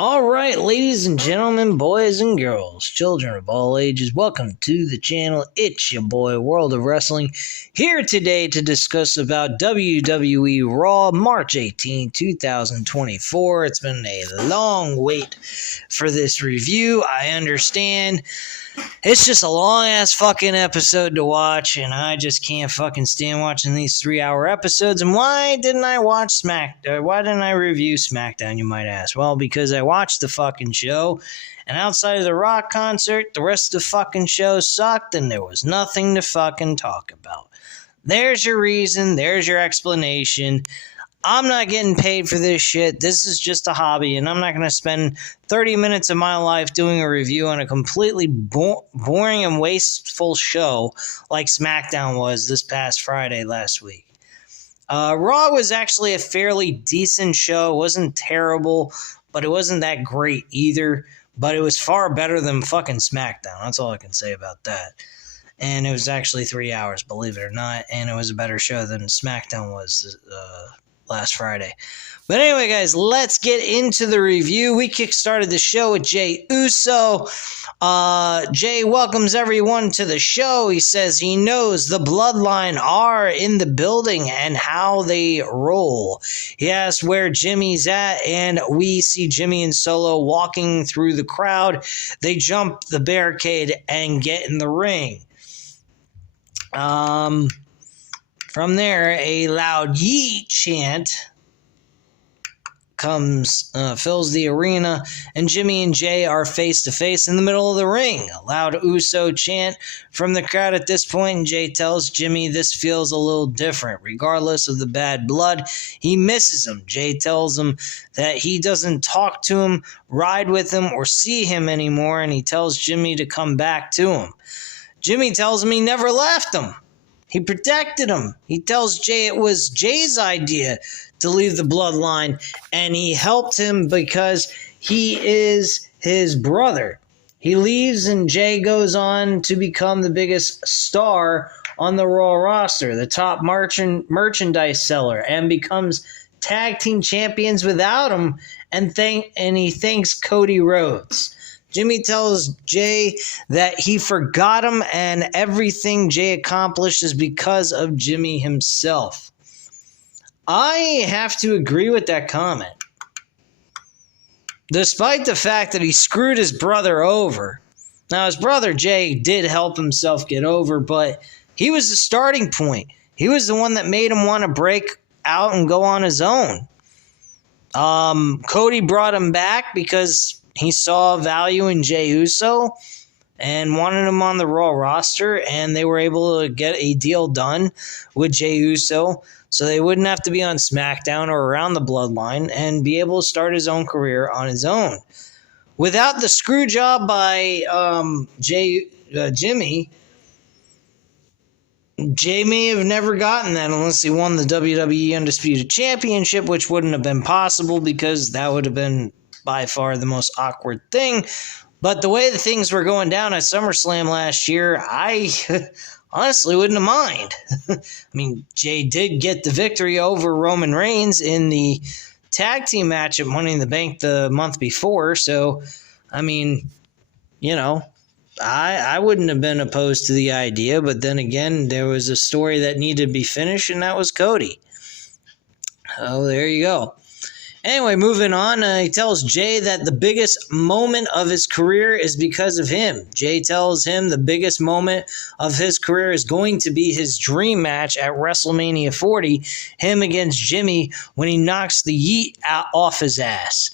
All right, ladies and gentlemen, boys and girls, children of all ages, welcome to the channel. It's your boy, World of Wrestling, here today to discuss about WWE Raw, March 18, 2024. It's been a long wait for this review. I understand. It's just a long-ass fucking episode to watch, and I just can't fucking stand watching these 3-hour episodes. And why didn't I watch why didn't I review SmackDown, you might ask? Well, because I watched the fucking show, and outside of the Rock concert, the rest of the fucking show sucked, and there was nothing to fucking talk about. There's your reason, there's your explanation. I'm not getting paid for this shit. This is just a hobby, and I'm not going to spend 30 minutes of my life doing a review on a completely boring and wasteful show like SmackDown was this past Friday last week. Raw was actually a fairly decent show. It wasn't terrible, but it wasn't that great either. But it was far better than fucking SmackDown. That's all I can say about that. And it was actually 3 hours, believe it or not, and it was a better show than SmackDown was last Friday. But anyway, guys, let's get into the review. We kickstarted the show with Jey Uso. Jey welcomes everyone to the show. He says he knows the Bloodline are in the building and how they roll. He asks where Jimmy's at, and we see Jimmy and Solo walking through the crowd. They jump the barricade and get in the ring. From there, a loud yeet chant fills the arena, and Jimmy and Jey are face to face in the middle of the ring. A loud Uso chant from the crowd at this point, and Jey tells Jimmy this feels a little different. Regardless of the bad blood, he misses him. Jey tells him that he doesn't talk to him, ride with him, or see him anymore, and he tells Jimmy to come back to him. Jimmy tells him he never left him. He protected him. He tells Jey it was Jey's idea to leave the Bloodline, and he helped him because he is his brother. He leaves, and Jey goes on to become the biggest star on the Raw roster, the top merchandise seller, and becomes tag team champions without him, and he thanks Cody Rhodes. Jimmy tells Jey that he forgot him, and everything Jey accomplished is because of Jimmy himself. I have to agree with that comment. Despite the fact that he screwed his brother over. Now, his brother Jey did help himself get over, but he was the starting point. He was the one that made him want to break out and go on his own. Cody brought him back because he saw value in Jey Uso and wanted him on the Raw roster, and they were able to get a deal done with Jey Uso so they wouldn't have to be on SmackDown or around the Bloodline and be able to start his own career on his own. Without the screw job by Jimmy, Jey may have never gotten that unless he won the WWE Undisputed Championship, which wouldn't have been possible because that would have been by far the most awkward thing. But the way the things were going down at SummerSlam last year, I honestly wouldn't have mind. I mean, Jey did get the victory over Roman Reigns in the tag team match at Money in the Bank the month before, so, I mean, you know, I wouldn't have been opposed to the idea, but then again, there was a story that needed to be finished, and that was Cody. Oh, there you go. Anyway, moving on, he tells Jey that the biggest moment of his career is because of him. Jey tells him the biggest moment of his career is going to be his dream match at WrestleMania 40, him against Jimmy, when he knocks the yeet off his ass.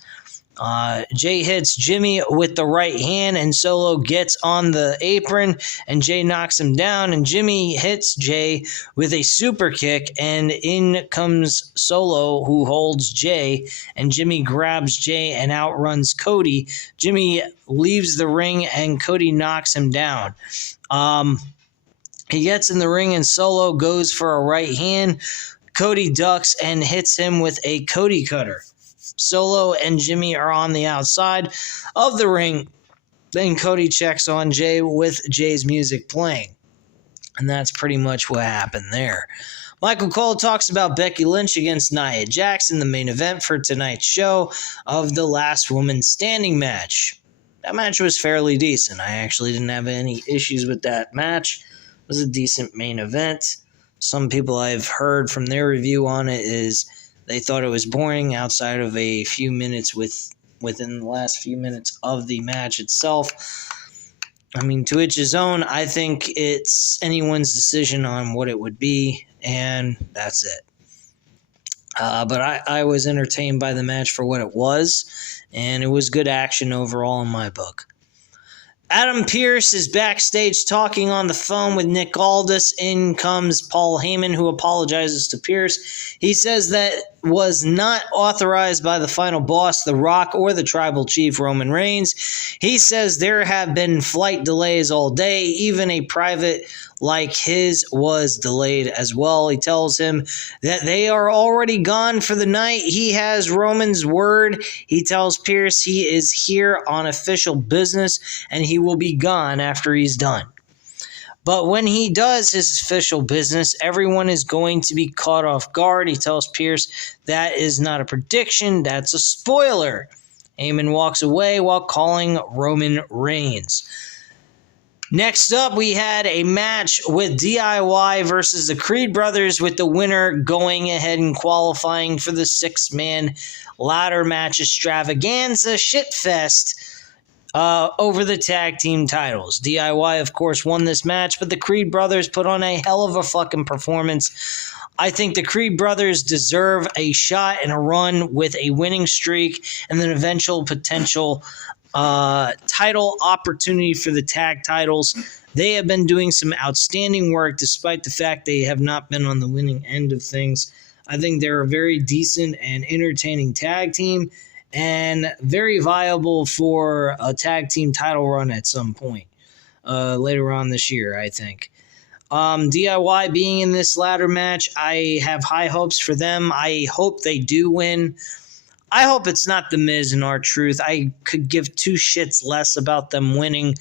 Jey hits Jimmy with the right hand, and Solo gets on the apron, and Jey knocks him down, and Jimmy hits Jey with a super kick, and in comes Solo, who holds Jey, and Jimmy grabs Jey and outruns Cody. Jimmy leaves the ring, and Cody knocks him down. He gets in the ring, and Solo goes for a right hand. Cody ducks and hits him with a Cody cutter. Solo and Jimmy are on the outside of the ring. Then Cody checks on Jey with Jey's music playing. And that's pretty much what happened there. Michael Cole talks about Becky Lynch against Nia Jax in the main event for tonight's show of the Last Woman Standing match. That match was fairly decent. I actually didn't have any issues with that match. It was a decent main event. Some people I've heard from their review on it is they thought it was boring outside of a few minutes within the last few minutes of the match itself. I mean, to each his own. I think it's anyone's decision on what it would be, and that's it. But I was entertained by the match for what it was, and it was good action overall in my book. Adam Pearce is backstage talking on the phone with Nick Aldis. In comes Paul Heyman, who apologizes to Pearce. He says that was not authorized by the final boss, The Rock, or the tribal chief, Roman Reigns. He says there have been flight delays all day. Even a private like his was delayed as well. He tells him that they are already gone for the night. He has Roman's word. He tells Pearce he is here on official business and he will be gone after he's done. But when he does his official business, everyone is going to be caught off guard. He tells Pearce that is not a prediction, that's a spoiler. Heyman walks away while calling Roman Reigns. Next up, we had a match with DIY versus the Creed brothers, with the winner going ahead and qualifying for the six-man ladder match extravaganza shitfest over the tag team titles. DIY, of course, won this match, but the Creed brothers put on a hell of a fucking performance. I think the Creed brothers deserve a shot and a run with a winning streak and an eventual potential title opportunity for the tag titles. They have been doing some outstanding work despite the fact they have not been on the winning end of things. I think they're a very decent and entertaining tag team and very viable for a tag team title run at some point later on this year, I think. DIY being in this ladder match, I have high hopes for them. I hope they do win. I hope it's not The Miz and R-Truth. I could give two shits less about them winning.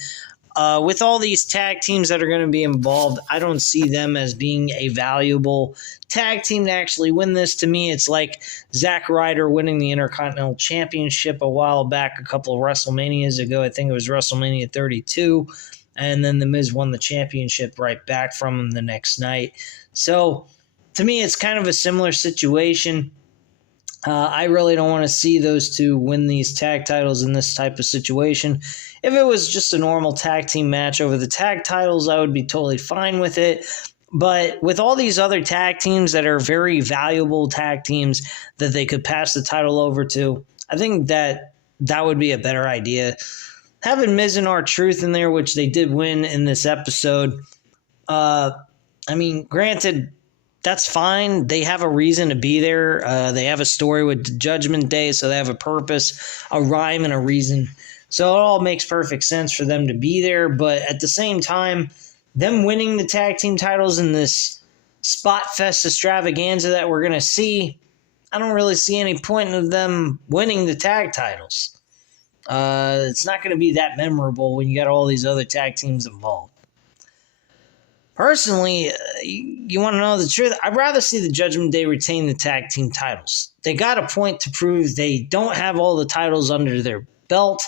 With all these tag teams that are going to be involved, I don't see them as being a valuable tag team to actually win this. To me, it's like Zack Ryder winning the Intercontinental Championship a while back, a couple of WrestleManias ago. I think it was WrestleMania 32. And then The Miz won the championship right back from him the next night. So, to me, it's kind of a similar situation. I really don't want to see those two win these tag titles in this type of situation. If it was just a normal tag team match over the tag titles, I would be totally fine with it. But with all these other tag teams that are very valuable tag teams that they could pass the title over to, I think that would be a better idea. Having Miz and R-Truth in there, which they did win in this episode, granted, that's fine. They have a reason to be there. They have a story with Judgment Day, so they have a purpose, a rhyme, and a reason. So it all makes perfect sense for them to be there. But at the same time, them winning the tag team titles in this spot fest extravaganza that we're going to see, I don't really see any point of them winning the tag titles. It's not going to be that memorable when you got all these other tag teams involved. Personally, you want to know the truth? I'd rather see the Judgment Day retain the tag team titles. They got a point to prove. They don't have all the titles under their belt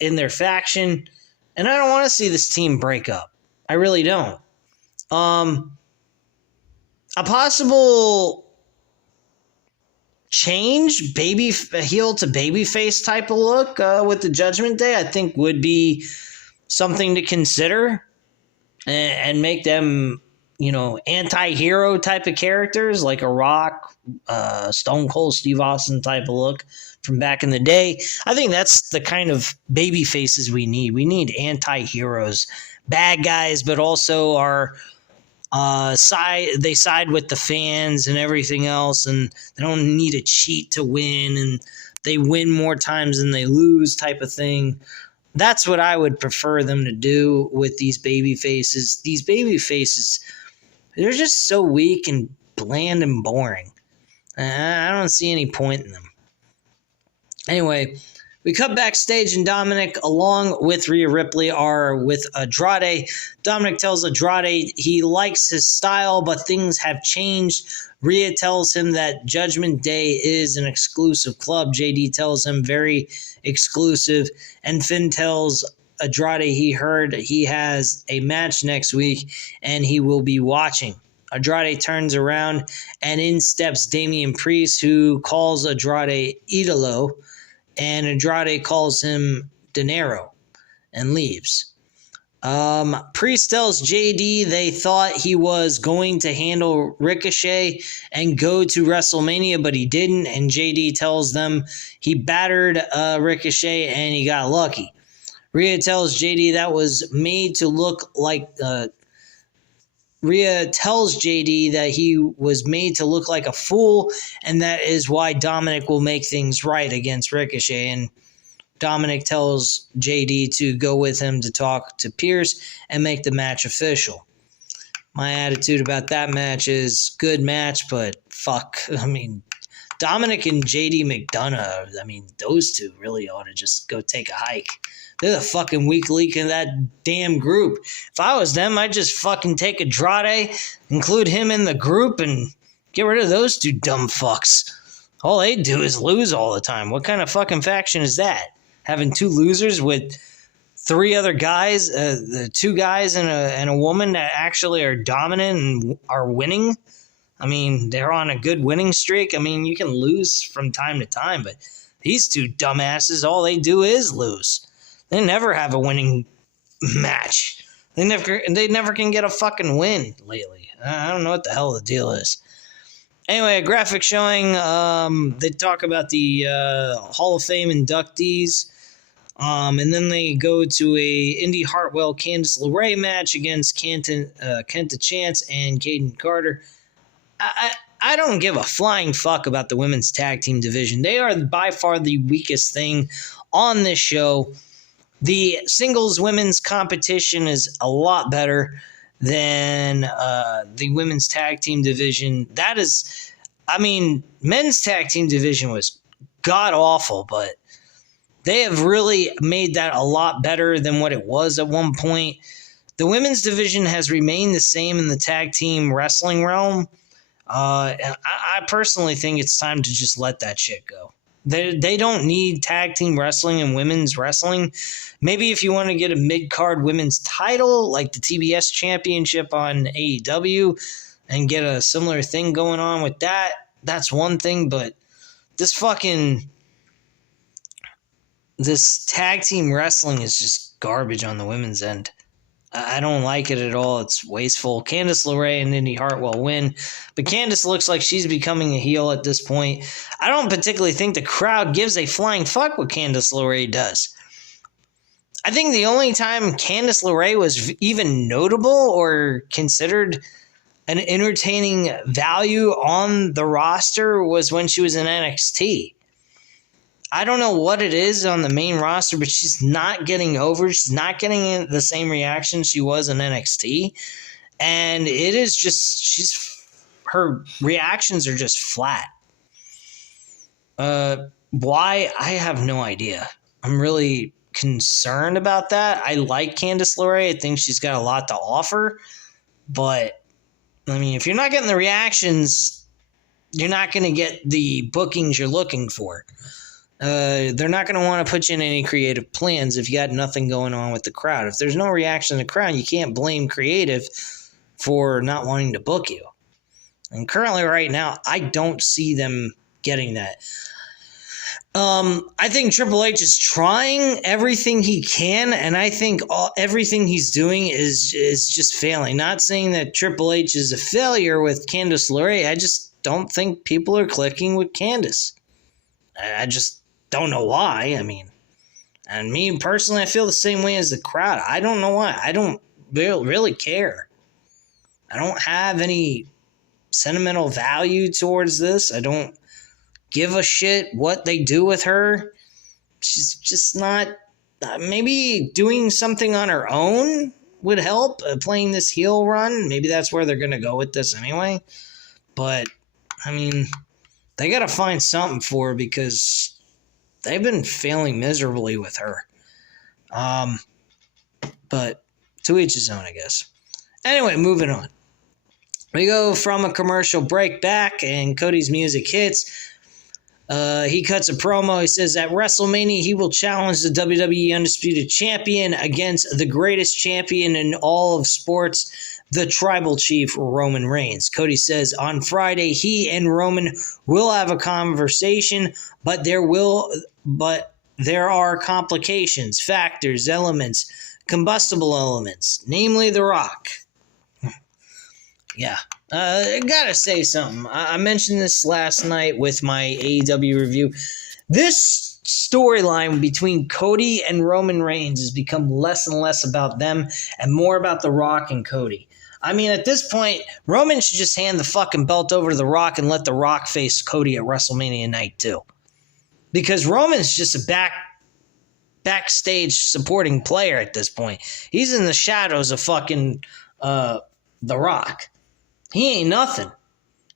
in their faction, and I don't want to see this team break up. I really don't. A possible change, heel to babyface type of look with the Judgment Day, I think would be something to consider. And make them, anti-hero type of characters like a Rock, Stone Cold Steve Austin type of look from back in the day. I think that's the kind of baby faces we need. We need anti-heroes, bad guys, but also are they side with the fans and everything else, and they don't need to cheat to win, and they win more times than they lose type of thing. That's what I would prefer them to do with these baby faces. These baby faces, they're just so weak and bland and boring. I don't see any point in them. Anyway, We cut backstage, and Dominic, along with Rhea Ripley, are with Andrade. Dominic tells Andrade he likes his style, but things have changed. Rhea tells him that Judgment Day is an exclusive club. JD tells him very exclusive. And Finn tells Andrade he heard he has a match next week, and he will be watching. Andrade turns around, and in steps Damian Priest, who calls Andrade Idolo, and Andrade calls him Dinero and leaves. Priest tells JD they thought he was going to handle Ricochet and go to WrestleMania, but he didn't, and JD tells them he battered Ricochet and he got lucky. Rhea tells JD that was made to look like... Rhea tells JD that he was made to look like a fool, and that is why Dominic will make things right against Ricochet. And Dominic tells JD to go with him to talk to Pierce and make the match official. My attitude about that match is good match, but fuck. I mean, Dominic and JD McDonough, I mean, those two really ought to just go take a hike. They're the fucking weak link in that damn group. If I was them, I'd just fucking take Andrade, include him in the group, and get rid of those two dumb fucks. All they do is lose all the time. What kind of fucking faction is that? Having two losers with three other guys, the two guys and a woman that actually are dominant and are winning? I mean, they're on a good winning streak. I mean, you can lose from time to time, but these two dumbasses, all they do is lose. They never have a winning match. They never can get a fucking win lately. I don't know what the hell the deal is. Anyway, a graphic showing, they talk about the Hall of Fame inductees, and then they go to a Indy Hartwell Candice LeRae match against Kenta Chance and Caden Carter. I don't give a flying fuck about the women's tag team division. They are by far the weakest thing on this show. The singles women's competition is a lot better than the women's tag team division. That is, I mean, men's tag team division was god-awful, but they have really made that a lot better than what it was at one point. The women's division has remained the same in the tag team wrestling realm. And I personally think it's time to just let that shit go. They don't need tag team wrestling and women's wrestling. Maybe if you want to get a mid-card women's title, like the TBS championship on AEW, and get a similar thing going on with that, that's one thing. But this tag team wrestling is just garbage on the women's end. I don't like it at all. It's wasteful. Candice LeRae and Indy Hartwell win, but Candice looks like she's becoming a heel at this point. I don't particularly think the crowd gives a flying fuck what Candice LeRae does. I think the only time Candice LeRae was even notable or considered an entertaining value on the roster was when she was in NXT. I don't know what it is on the main roster, but she's not getting over. She's not getting the same reaction she was in NXT. And it is just, her reactions are just flat. Why? I have no idea. I'm really concerned about that. I like Candice LeRae. I think she's got a lot to offer. But, I mean, if you're not getting the reactions, you're not going to get the bookings you're looking for. They're not going to want to put you in any creative plans if you got nothing going on with the crowd. If there's no reaction to the crowd, you can't blame creative for not wanting to book you. And currently right now, I don't see them getting that. I think Triple H is trying everything he can, and I think everything he's doing is just failing. Not saying that Triple H is a failure with Candice LeRae. I just don't think people are clicking with Candice. I just don't know why. I mean, and me personally, I feel the same way as the crowd. I don't know why. I don't really care. I don't have any sentimental value towards this. I don't give a shit what they do with her. She's just not... maybe doing something on her own would help, playing this heel run. Maybe that's where they're going to go with this anyway. But, I mean, they got to find something for her because they've been failing miserably with her. But to each his own, I guess. Anyway, moving on. We go from a commercial break back, and Cody's music hits. He cuts a promo. He says at WrestleMania, he will challenge the WWE Undisputed Champion against the greatest champion in all of sports, the Tribal Chief, Roman Reigns. Cody says on Friday, he and Roman will have a conversation, but there are complications, factors, elements, combustible elements, namely The Rock. Yeah. I gotta say something. I mentioned this last night with my AEW review. This storyline between Cody and Roman Reigns has become less and less about them and more about The Rock and Cody. I mean, at this point, Roman should just hand the fucking belt over to The Rock and let The Rock face Cody at WrestleMania Night 2. Because Roman's just a backstage supporting player at this point. He's in the shadows of fucking The Rock. He ain't nothing.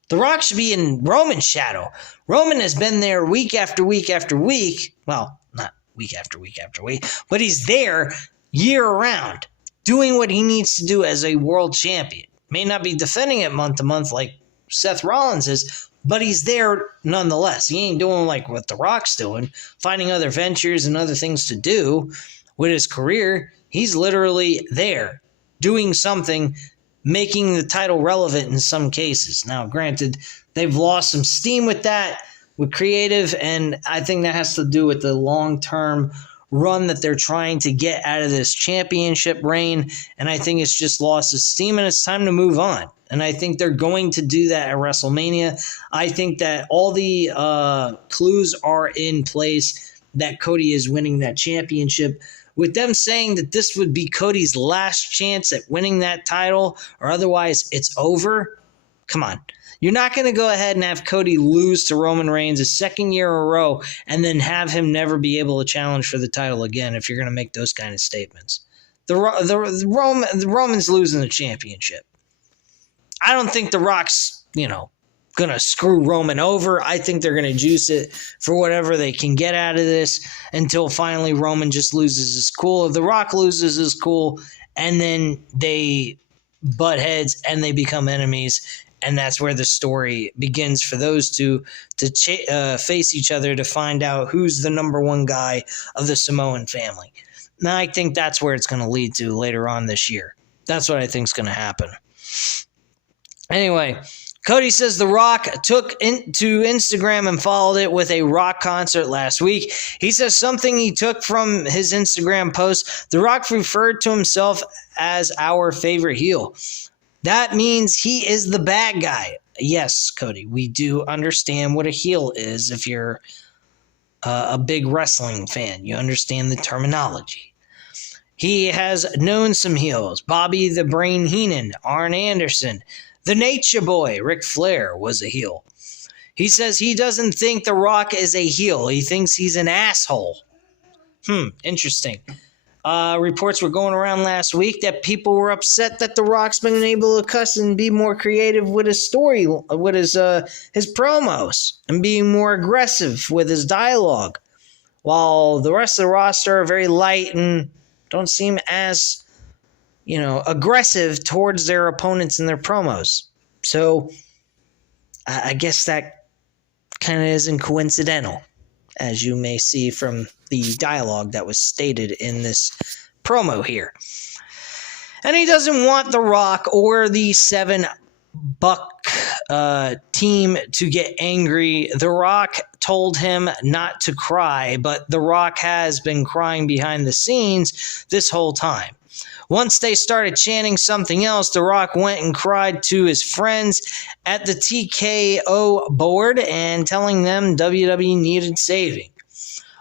The Rock should be in Roman's shadow. Roman has been there week after week after week. Well, not week after week after week, but he's there year-round, doing what he needs to do as a world champion. May not be defending it month to month like Seth Rollins is, but he's there nonetheless. He ain't doing like what The Rock's doing, finding other ventures and other things to do with his career. He's literally there, doing something, making the title relevant in some cases. Now, granted, they've lost some steam with that, with creative, and I think that has to do with the long-term run that they're trying to get out of this championship reign, and I think it's just lost its steam, and it's time to move on. And I think they're going to do that at WrestleMania. I think that all the clues are in place that Cody is winning that championship. With them saying that this would be Cody's last chance at winning that title, or otherwise it's over, come on. You're not going to go ahead and have Cody lose to Roman Reigns a second year in a row and then have him never be able to challenge for the title again if you're going to make those kind of statements. The Roman's losing the championship. I don't think The Rock's, going to screw Roman over. I think they're going to juice it for whatever they can get out of this until finally Roman just loses his cool. If The Rock loses his cool and then they butt heads and they become enemies, and that's where the story begins for those two to face each other to find out who's the number one guy of the Samoan family. Now, I think that's where it's going to lead to later on this year. That's what I think is going to happen. Anyway, Cody says The Rock took to Instagram and followed it with a rock concert last week. He says something he took from his Instagram post. The Rock referred to himself as our favorite heel. That means he is the bad guy. Yes, Cody, we do understand what a heel is if you're a big wrestling fan. You understand the terminology. He has known some heels. Bobby the Brain Heenan, Arn Anderson, the Nature Boy, Ric Flair was a heel. He says he doesn't think The Rock is a heel. He thinks he's an asshole. Interesting. Reports were going around last week that people were upset that The Rock's been able to cuss and be more creative with his story, with his promos, and being more aggressive with his dialogue, while the rest of the roster are very light and don't seem as aggressive towards their opponents in their promos. So I guess that kind of isn't coincidental, as you may see from the dialogue that was stated in this promo here. And he doesn't want The Rock or the $7 team to get angry. The Rock told him not to cry, but The Rock has been crying behind the scenes this whole time. Once they started chanting something else, The Rock went and cried to his friends at the TKO board and telling them WWE needed saving.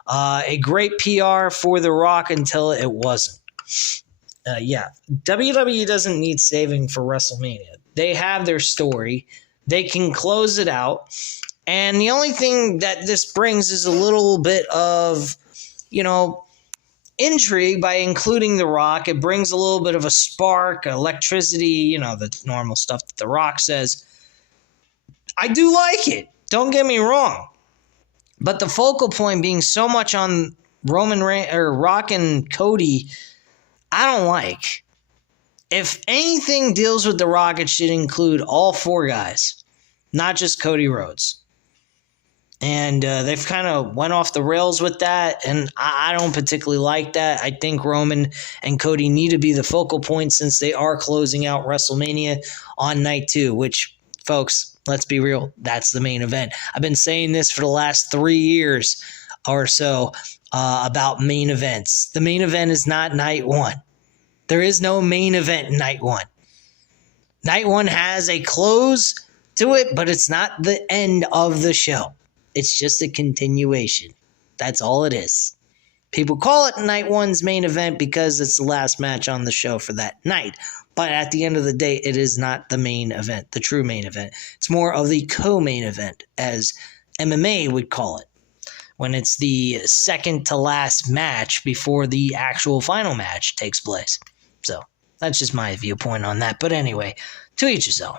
A great PR for The Rock until it wasn't. WWE doesn't need saving for WrestleMania. They have their story. They can close it out. And the only thing that this brings is a little bit of, intrigue by including The Rock. It brings a little bit of a spark, electricity, the normal stuff that The Rock says. I do like it. Don't get me wrong. But the focal point being so much on Rock and Cody, I don't like. If anything deals with The Rock, it should include all four guys, not just Cody Rhodes. And they've kind of went off the rails with that, and I don't particularly like that. I think Roman and Cody need to be the focal point since they are closing out WrestleMania on night 2, which, folks, let's be real, that's the main event. I've been saying this for the last 3 years or so about main events. The main event is not night 1. There is no main event night 1. Night 1 has a close to it, but it's not the end of the show. It's just a continuation. That's all it is. People call it night 1's main event because it's the last match on the show for that night. But at the end of the day, it is not the main event, the true main event. It's more of the co-main event, as MMA would call it, when it's the second to last match before the actual final match takes place. So that's just my viewpoint on that. But anyway, to each his own.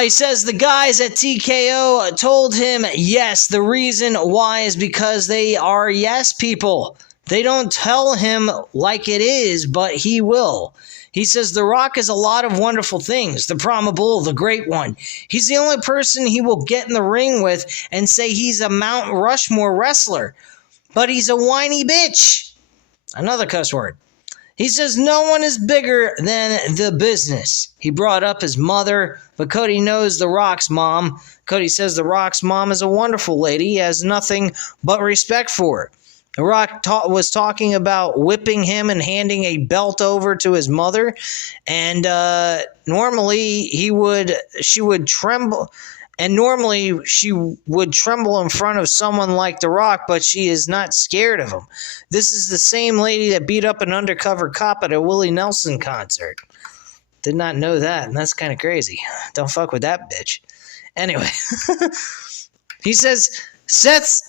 He says the guys at TKO told him yes. The reason why is because they are yes people. They don't tell him like it is, but he will. He says The Rock is a lot of wonderful things. The probable, the great one. He's the only person he will get in the ring with and say he's a Mount Rushmore wrestler. But he's a whiny bitch. Another cuss word. He says no one is bigger than the business. He brought up his mother, but Cody knows The Rock's mom. Cody says The Rock's mom is a wonderful lady. He has nothing but respect for her. The Rock was talking about whipping him and handing a belt over to his mother, and normally she would tremble. And normally she would tremble in front of someone like The Rock, but she is not scared of him. This is the same lady that beat up an undercover cop at a Willie Nelson concert. Did not know that, and that's kind of crazy. Don't fuck with that bitch. Anyway, he says Seth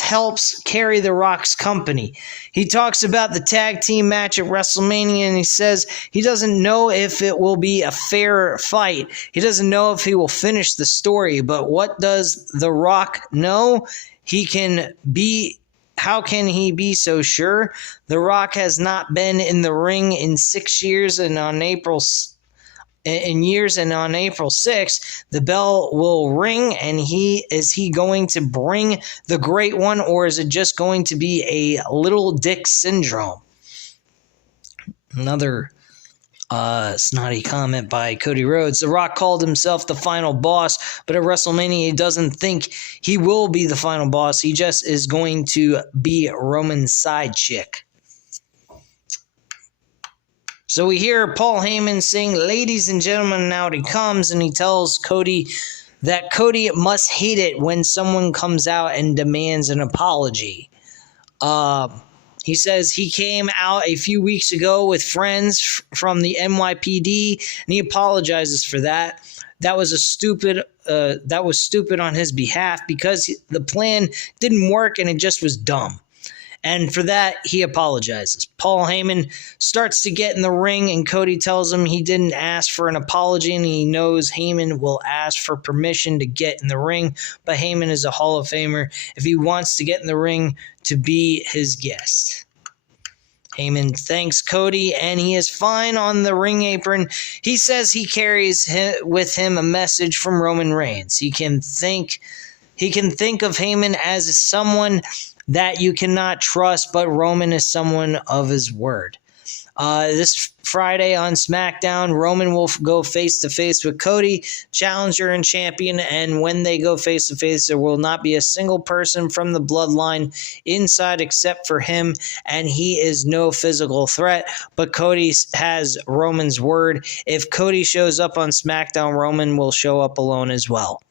helps carry The Rock's company. He talks about the tag team match at WrestleMania, and he says he doesn't know if it will be a fair fight. He doesn't know if he will finish the story, but what does The Rock know? How can he be so sure? The Rock has not been in the ring in 6 years, and on April 6th, the bell will ring, and is he going to bring the great one, or is it just going to be a little dick syndrome? Another snotty comment by Cody Rhodes. The Rock called himself the final boss, but at WrestleMania he doesneydoesn't think he will be the final boss. He just is going to be Roman's side chick. So we hear Paul Heyman saying, "Ladies and gentlemen," and out he comes, and he tells Cody that Cody must hate it when someone comes out and demands an apology. He says he came out a few weeks ago with friends from the NYPD, and he apologizes for that. That was stupid on his behalf because the plan didn't work and it just was dumb. And for that, he apologizes. Paul Heyman starts to get in the ring, and Cody tells him he didn't ask for an apology, and he knows Heyman will ask for permission to get in the ring, but Heyman is a Hall of Famer if he wants to get in the ring to be his guest. Heyman thanks Cody, and he is fine on the ring apron. He says he carries with him a message from Roman Reigns. He can think of Heyman as someone that you cannot trust, but Roman is someone of his word. This Friday on SmackDown, Roman will go face-to-face with Cody, challenger and champion, and when they go face-to-face, there will not be a single person from the bloodline inside except for him, and he is no physical threat, but Cody has Roman's word. If Cody shows up on SmackDown, Roman will show up alone as well.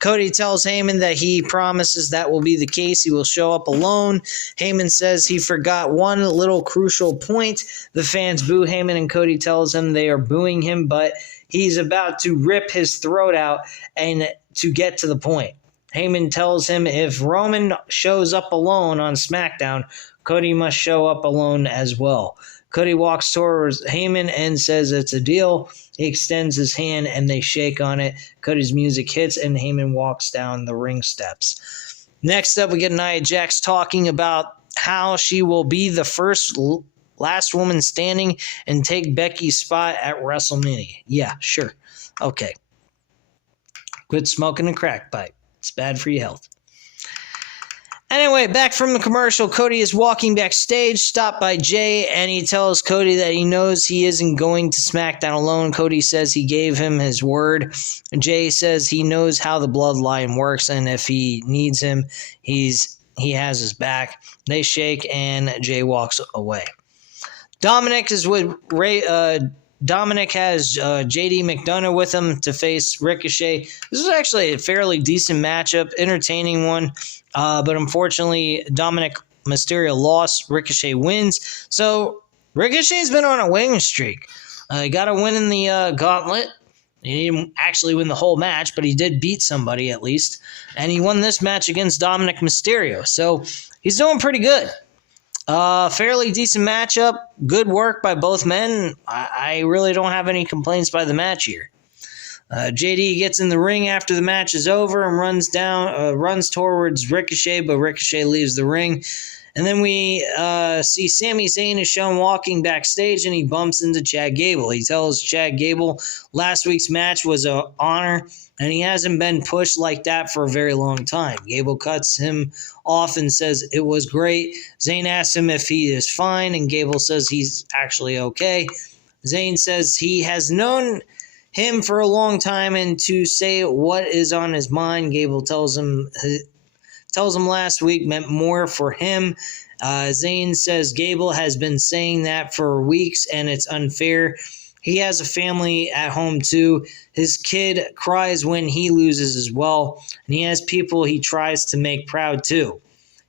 Cody tells Heyman that he promises that will be the case. He will show up alone. Heyman says he forgot one little crucial point. The fans boo Heyman, and Cody tells him they are booing him, but he's about to rip his throat out and to get to the point. Heyman tells him if Roman shows up alone on SmackDown, Cody must show up alone as well. Cody walks towards Heyman and says it's a deal. He extends his hand and they shake on it. Cody's music hits and Heyman walks down the ring steps. Next up, we get Nia Jax talking about how she will be the last woman standing and take Becky's spot at WrestleMania. Yeah, sure. Okay. Quit smoking a crack pipe. It's bad for your health. Anyway, back from the commercial, Cody is walking backstage, stopped by Jay, and he tells Cody that he knows he isn't going to SmackDown alone. Cody says he gave him his word. Jay says he knows how the bloodline works, and if he needs him, he has his back. They shake, and Jay walks away. Dominic is with Dominic has JD McDonough with him to face Ricochet. This is actually a fairly decent matchup, entertaining one. But unfortunately, Dominic Mysterio lost. Ricochet wins. So Ricochet's been on a winning streak. He got a win in the gauntlet. He didn't actually win the whole match, but he did beat somebody at least. And he won this match against Dominic Mysterio. So he's doing pretty good. Fairly decent matchup. Good work by both men. I really don't have any complaints by the match here. JD gets in the ring after the match is over and runs towards Ricochet, but Ricochet leaves the ring. And then we see Sami Zayn is shown walking backstage, and he bumps into Chad Gable. He tells Chad Gable last week's match was an honor, and he hasn't been pushed like that for a very long time. Gable cuts him off and says it was great. Zayn asks him if he is fine, and Gable says he's actually okay. Zayn says he has known him for a long time and to say what is on his mind. Gable tells him last week meant more for him. Zayn says Gable has been saying that for weeks and it's unfair. He has a family at home too. His kid cries when he loses as well, and he has people he tries to make proud too.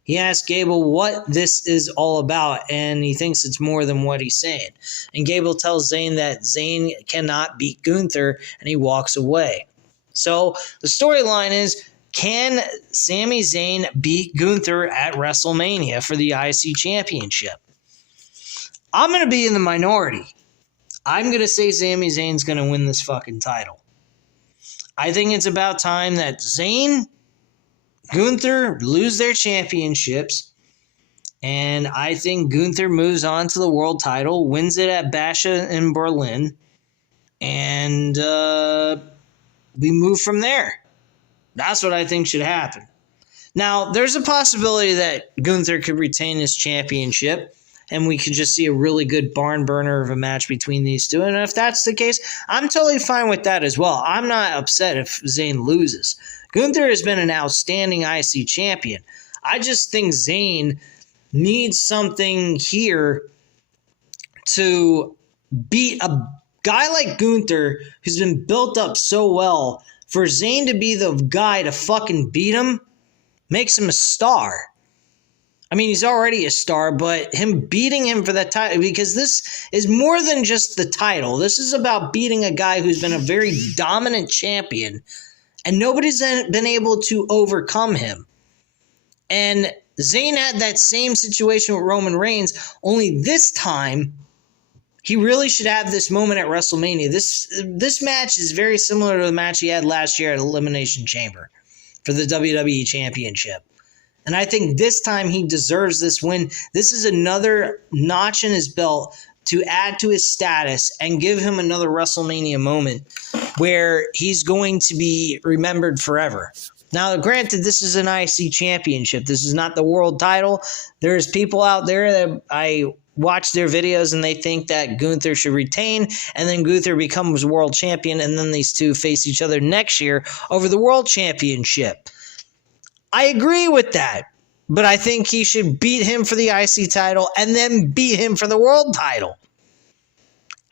He asks Gable what this is all about, and he thinks it's more than what he's saying. And Gable tells Zayn that Zayn cannot beat Gunther, and he walks away. So the storyline is, can Sami Zayn beat Gunther at WrestleMania for the IC Championship? I'm going to be in the minority. I'm going to say Sami Zayn's going to win this fucking title. I think it's about time that Zayn, Gunther lose their championships, and I think Gunther moves on to the world title, wins it at Basha in Berlin, and we move from there. That's what I think should happen. Now, there's a possibility that Gunther could retain his championship, and we could just see a really good barn burner of a match between these two. And if that's the case, I'm totally fine with that as well. I'm not upset if Zayn loses. Gunther has been an outstanding IC champion. I just think Zayn needs something here to beat a guy like Gunther who's been built up so well. For Zayn to be the guy to fucking beat him makes him a star. I mean, he's already a star, but him beating him for that title, because this is more than just the title. This is about beating a guy who's been a very dominant champion, and nobody's been able to overcome him. And Zayn had that same situation with Roman Reigns, only this time, he really should have this moment at WrestleMania. This match is very similar to the match he had last year at Elimination Chamber for the WWE Championship. And I think this time he deserves this win. This is another notch in his belt to add to his status and give him another WrestleMania moment where he's going to be remembered forever. Now, granted, this is an IC championship. This is not the world title. There's people out there that I watch their videos and they think that Gunther should retain and then Gunther becomes world champion and then these two face each other next year over the world championship. I agree with that, but I think he should beat him for the IC title and then beat him for the world title.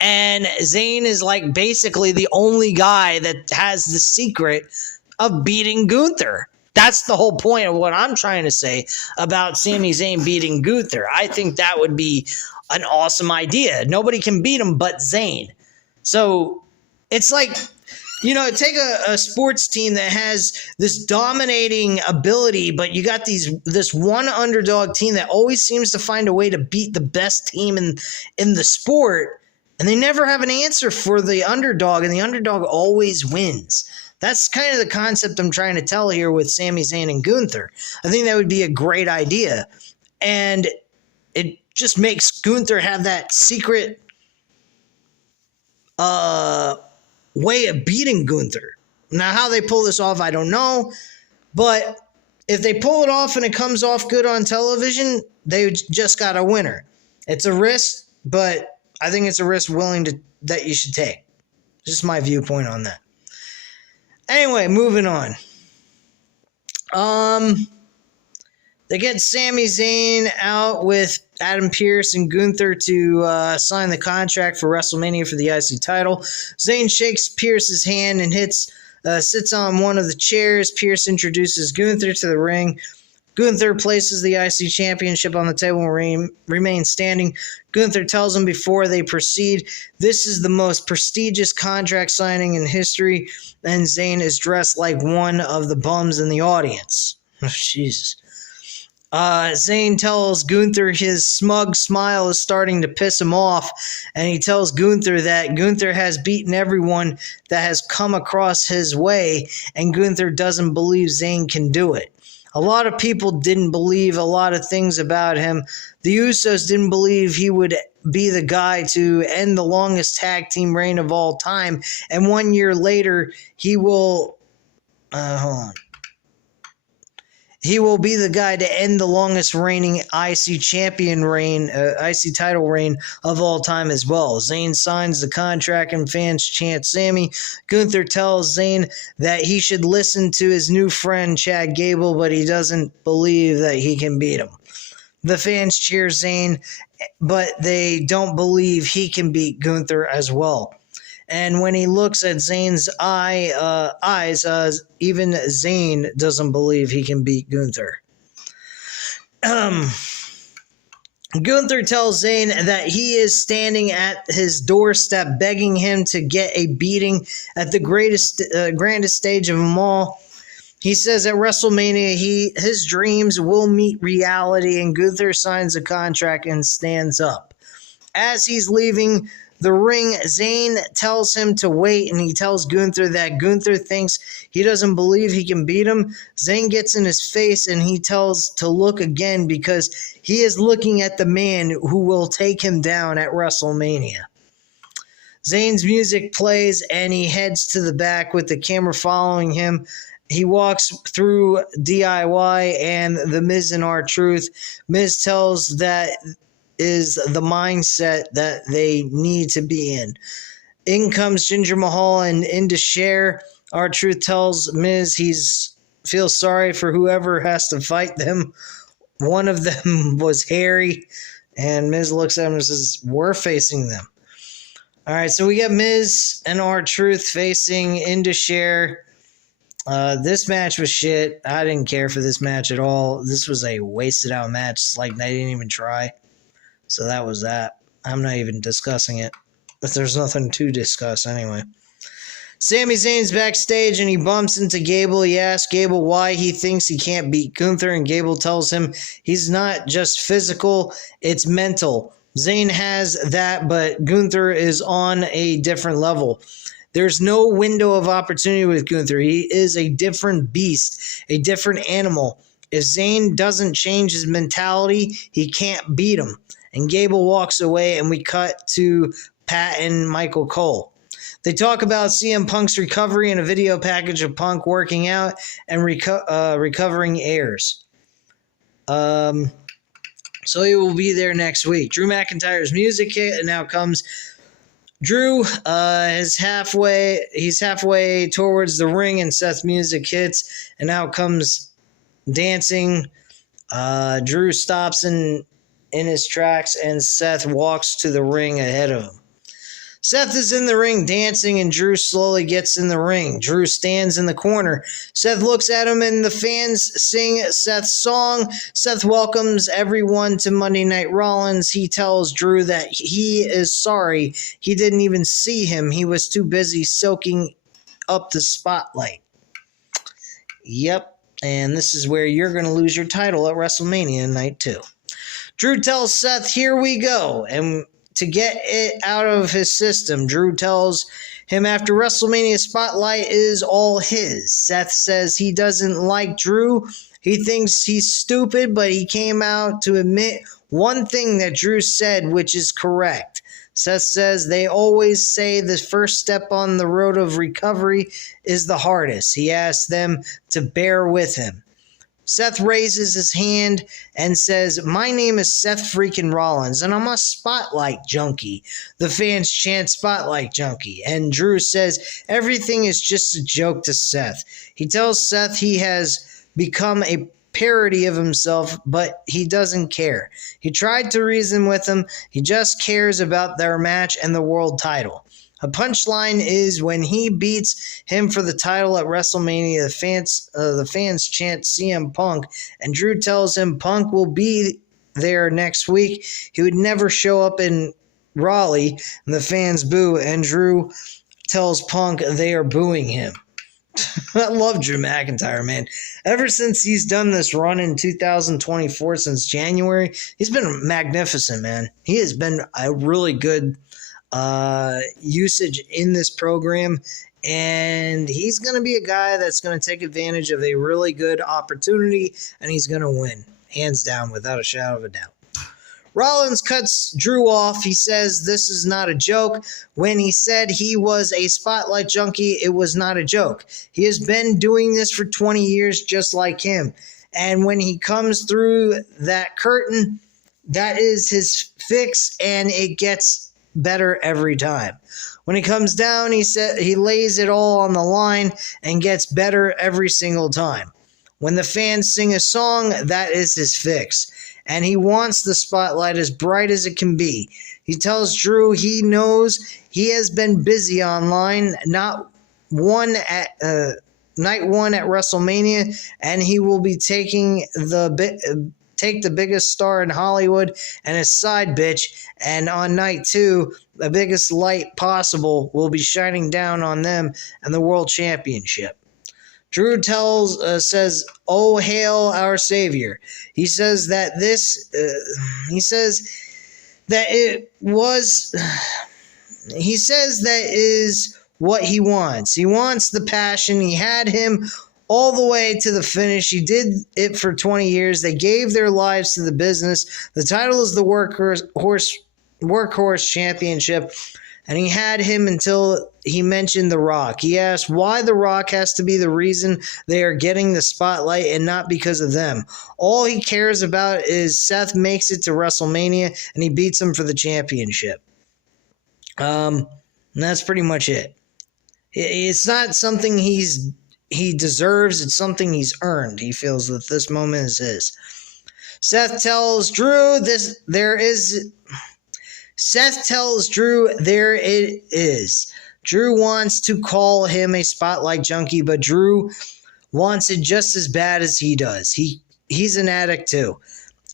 And Zayn is like basically the only guy that has the secret of beating Gunther. That's the whole point of what I'm trying to say about Sami Zayn beating Gunther. I think that would be an awesome idea. Nobody can beat him but Zayn. So it's like take a sports team that has this dominating ability, but you got this one underdog team that always seems to find a way to beat the best team in the sport, and they never have an answer for the underdog, and the underdog always wins. That's kind of the concept I'm trying to tell here with Sami Zayn and Gunther. I think that would be a great idea, and it just makes Gunther have that secret way of beating Gunther. Now, how they pull this off, I don't know. But if they pull it off and it comes off good on television, they just got a winner. It's a risk, but I think it's a risk that you should take. Just my viewpoint on that. Anyway, moving on. They get Sami Zayn out with Adam Pearce and Gunther to sign the contract for WrestleMania for the IC title. Zayn shakes Pearce's hand and sits on one of the chairs. Pearce introduces Gunther to the ring. Gunther places the IC championship on the table and remains standing. Gunther tells him before they proceed, this is the most prestigious contract signing in history, and Zayn is dressed like one of the bums in the audience. Jesus. Zayn tells Gunther his smug smile is starting to piss him off, and he tells Gunther that Gunther has beaten everyone that has come across his way, and Gunther doesn't believe Zayn can do it. A lot of people didn't believe a lot of things about him. The Usos didn't believe he would be the guy to end the longest tag team reign of all time, and 1 year later, he will... He will be the guy to end the longest reigning IC IC title reign of all time as well. Zayn signs the contract and fans chant Sammy. Gunther tells Zayn that he should listen to his new friend Chad Gable, but he doesn't believe that he can beat him. The fans cheer Zayn, but they don't believe he can beat Gunther as well. And when he looks at Zayn's eyes, even Zayn doesn't believe he can beat Gunther. Gunther tells Zayn that he is standing at his doorstep begging him to get a beating at the grandest stage of them all. He says at WrestleMania his dreams will meet reality, and Gunther signs a contract and stands up. As he's leaving the ring, Zayn tells him to wait, and he tells Gunther that Gunther thinks he doesn't believe he can beat him. Zayn gets in his face, and he tells to look again because he is looking at the man who will take him down at WrestleMania. Zayn's music plays, and he heads to the back with the camera following him. He walks through DIY and The Miz and R-Truth. Miz tells that is the mindset that they need to be in. In comes Jinder Mahal and in to share. R-Truth tells Miz he feels sorry for whoever has to fight them. One of them was Harry, and Miz looks at him and says, we're facing them. All right, so we got Miz and R-Truth facing Into Share. This match was shit. I didn't care for this match at all. This was a wasted out match. It's like they didn't even try. So that was that. I'm not even discussing it. But there's nothing to discuss anyway. Sami Zayn's backstage and he bumps into Gable. He asks Gable why he thinks he can't beat Gunther, and Gable tells him he's not just physical, it's mental. Zayn has that, but Gunther is on a different level. There's no window of opportunity with Gunther. He is a different beast, a different animal. If Zayn doesn't change his mentality, he can't beat him. And Gable walks away, and we cut to Pat and Michael Cole. They talk about CM Punk's recovery and a video package of Punk working out and recovering airs. So he will be there next week. Drew McIntyre's music hit, and now comes Drew. He's halfway towards the ring, and Seth's music hits, and now comes dancing. Drew stops in his tracks, and Seth walks to the ring ahead of him. Seth is in the ring dancing, and Drew slowly gets in the ring. Drew stands in the corner. Seth looks at him, and the fans sing Seth's song. Seth welcomes everyone to Monday Night Rollins. He tells Drew that he is sorry. He didn't even see him. He was too busy soaking up the spotlight. Yep, and this is where you're going to lose your title at WrestleMania Night 2. Drew tells Seth, here we go. And to get it out of his system, Drew tells him after WrestleMania Spotlight is all his. Seth says he doesn't like Drew. He thinks he's stupid, but he came out to admit one thing that Drew said, which is correct. Seth says they always say the first step on the road of recovery is the hardest. He asks them to bear with him. Seth raises his hand and says, my name is Seth freaking Rollins, and I'm a spotlight junkie. The fans chant spotlight junkie, and Drew says everything is just a joke to Seth. He tells Seth he has become a parody of himself, but he doesn't care. He tried to reason with him. He just cares about their match and the world title. A punchline is when he beats him for the title at WrestleMania, the fans chant CM Punk, and Drew tells him Punk will be there next week. He would never show up in Raleigh, and the fans boo, and Drew tells Punk they are booing him. I love Drew McIntyre, man. Ever since he's done this run in 2024, since January, he's been magnificent, man. He has been a really good usage in this program, and he's going to be a guy that's going to take advantage of a really good opportunity, and he's going to win, hands down, without a shadow of a doubt. Rollins cuts Drew off. He says this is not a joke. When he said he was a spotlight junkie, it was not a joke. He has been doing this for 20 years just like him. And when he comes through that curtain, that is his fix, and it gets better every time. When he comes down, he lays it all on the line and gets better every single time. When the fans sing a song, that is his fix. And he wants the spotlight as bright as it can be. He tells Drew he knows he has been busy online, night one at WrestleMania, and he will be take the biggest star in Hollywood and his side bitch, and on night 2, the biggest light possible will be shining down on them and the World Championship. Drew says, "Oh, hail our Savior." He says that is what he wants. He wants the passion. He had him all the way to the finish. He did it for 20 years. They gave their lives to the business. The title is the Workhorse Championship. And he had him until he mentioned The Rock. He asked why The Rock has to be the reason they are getting the spotlight and not because of them. All he cares about is Seth makes it to WrestleMania and he beats him for the championship. And that's pretty much it. It's not something he deserves. It's something he's earned. He feels that this moment is his. Seth tells Drew there it is. Drew wants to call him a spotlight junkie, but Drew wants it just as bad as he does. He's an addict too,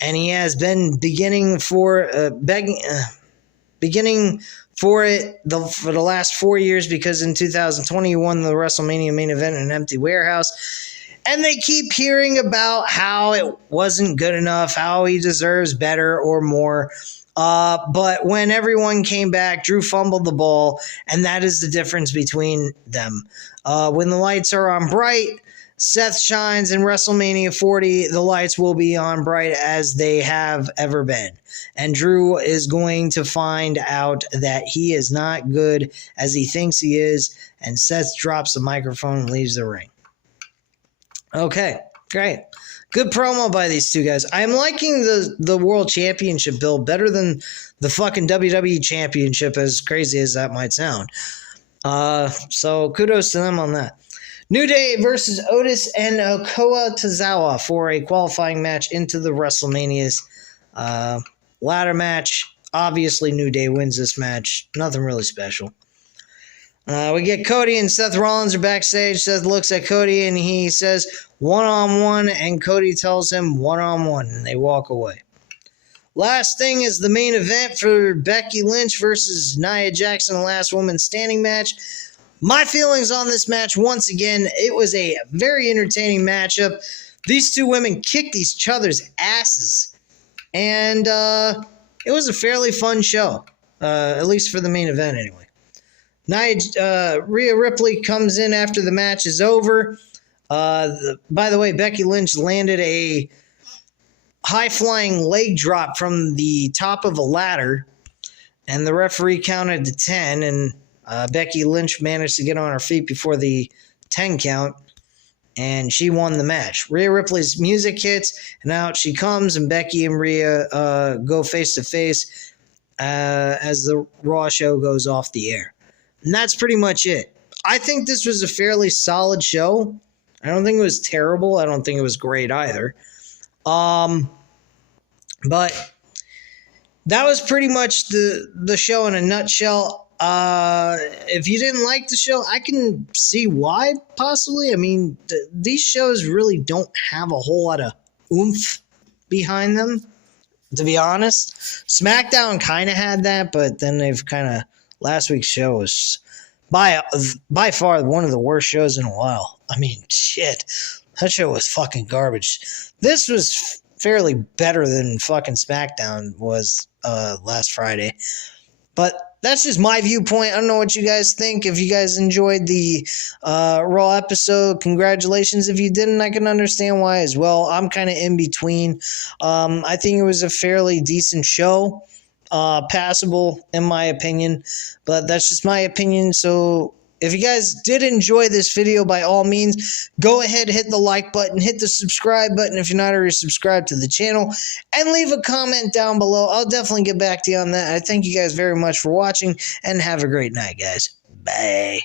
and he has been beginning for it for the last 4 years, because in 2020 he won the WrestleMania main event in an empty warehouse. And they keep hearing about how it wasn't good enough, how he deserves better or more. But when everyone came back, Drew fumbled the ball, and that is the difference between them. When the lights are on bright, Seth shines. In WrestleMania 40, the lights will be on bright as they have ever been. And Drew is going to find out that he is not good as he thinks he is, and Seth drops the microphone and leaves the ring. Okay, great. Good promo by these two guys. I'm liking the World Championship build better than the fucking WWE Championship, as crazy as that might sound. So kudos to them on that. New Day versus Otis and Okoa Tozawa for a qualifying match into the WrestleMania's ladder match. Obviously, New Day wins this match. Nothing really special. We get Cody and Seth Rollins are backstage. Seth looks at Cody and he says, one-on-one, and Cody tells him one-on-one, and they walk away. Last thing is the main event for Becky Lynch versus Nia Jax in the last woman standing match. My feelings on this match, once again, it was a very entertaining matchup. These two women kicked each other's asses, and it was a fairly fun show, at least for the main event anyway. Rhea Ripley comes in after the match is over. By the way, Becky Lynch landed a high-flying leg drop from the top of a ladder, and the referee counted to 10, and Becky Lynch managed to get on her feet before the 10 count, and she won the match. Rhea Ripley's music hits, and out she comes, and Becky and Rhea go face-to-face as the Raw show goes off the air. And that's pretty much it. I think this was a fairly solid show. I don't think it was terrible. I don't think it was great either. But that was pretty much the show in a nutshell. If you didn't like the show, I can see why, possibly. I mean, these shows really don't have a whole lot of oomph behind them, to be honest. SmackDown kind of had that, but then they've kind of... Last week's show was by far one of the worst shows in a while. I mean, shit. That show was fucking garbage. This was fairly better than fucking SmackDown was last Friday. But that's just my viewpoint. I don't know what you guys think. If you guys enjoyed the Raw episode, congratulations. If you didn't, I can understand why as well. I'm kind of in between. I think it was a fairly decent show. Passable in my opinion, but that's just my opinion. So if you guys did enjoy this video, by all means, go ahead, hit the like button, hit the subscribe button if you're not already subscribed to the channel, and leave a comment down below. I'll definitely get back to you on that. I thank you guys very much for watching, and have a great night, guys. Bye.